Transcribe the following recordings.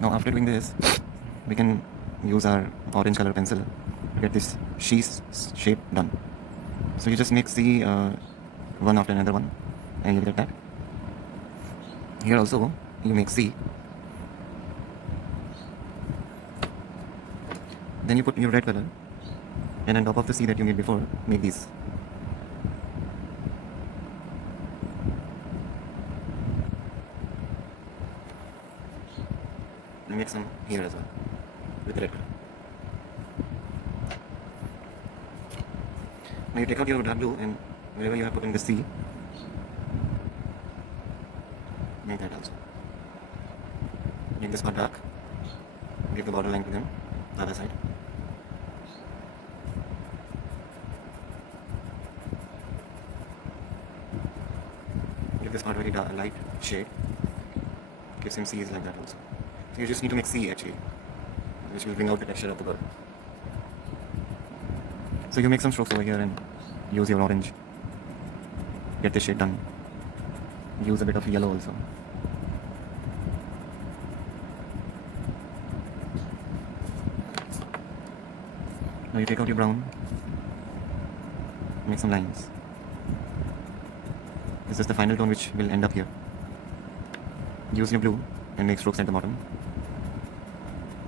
Now after doing this, we can use our orange color pencil to get this sheath shape done. So you just make C one after another one, and you get that. Here also you make C. Then you put your red color, and on top of the C that you made before, make these. And make some here as well with the red color. Now you take out your dark blue, and wherever you have put in the C, make that also. Make this part dark. Give the border line to them, the other side. Give this part very dark, light shade. Give some C's like that also. So you just need to make C actually, which will bring out the texture of the bird. So you make some strokes over here and use your orange. Get this shade done. Use a bit of yellow also. Now you take out your brown. Make some lines. This is the final tone which will end up here. Use your blue and make strokes at the bottom.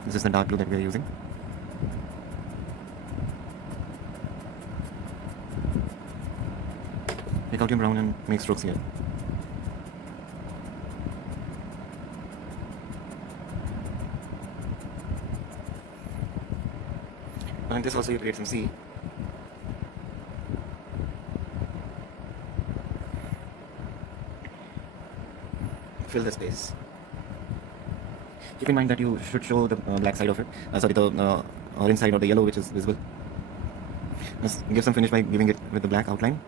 This is the dark blue that we are using. Take out your brown and make strokes here. And this also you create some C. Fill the space. Keep in mind that you should show the black side of it, the orange side or the yellow which is visible. Just give some finish by giving it with the black outline.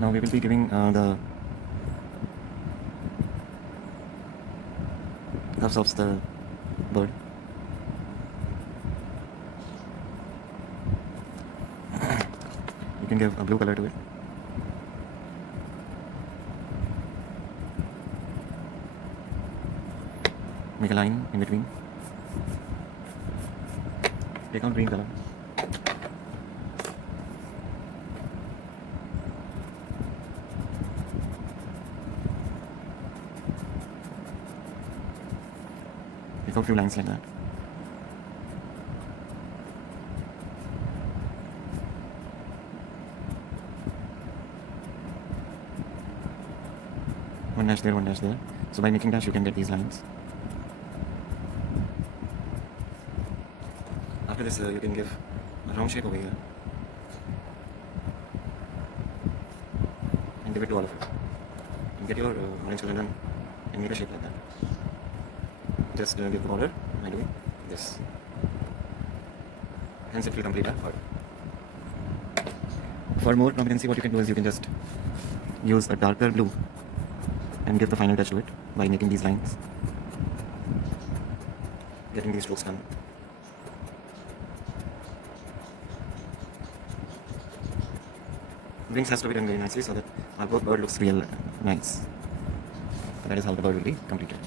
Now we will be giving the cuffs of the bird. You can give a blue color to it. Make a line in between. Take out green color. Take out few lines like that. One dash there, one dash there. So by making dash you can get these lines. After this you can give a round shape over here and give it to all of it. And get your orange color done and make a shape like that. Just give the border by doing this. Hence it will complete our border. For more prominency, what you can do is you can just use a darker blue and give the final touch to it by making these lines, getting these strokes done. Wings has to be done very nicely so that our bird looks real nice. So that is how the bird will be completed.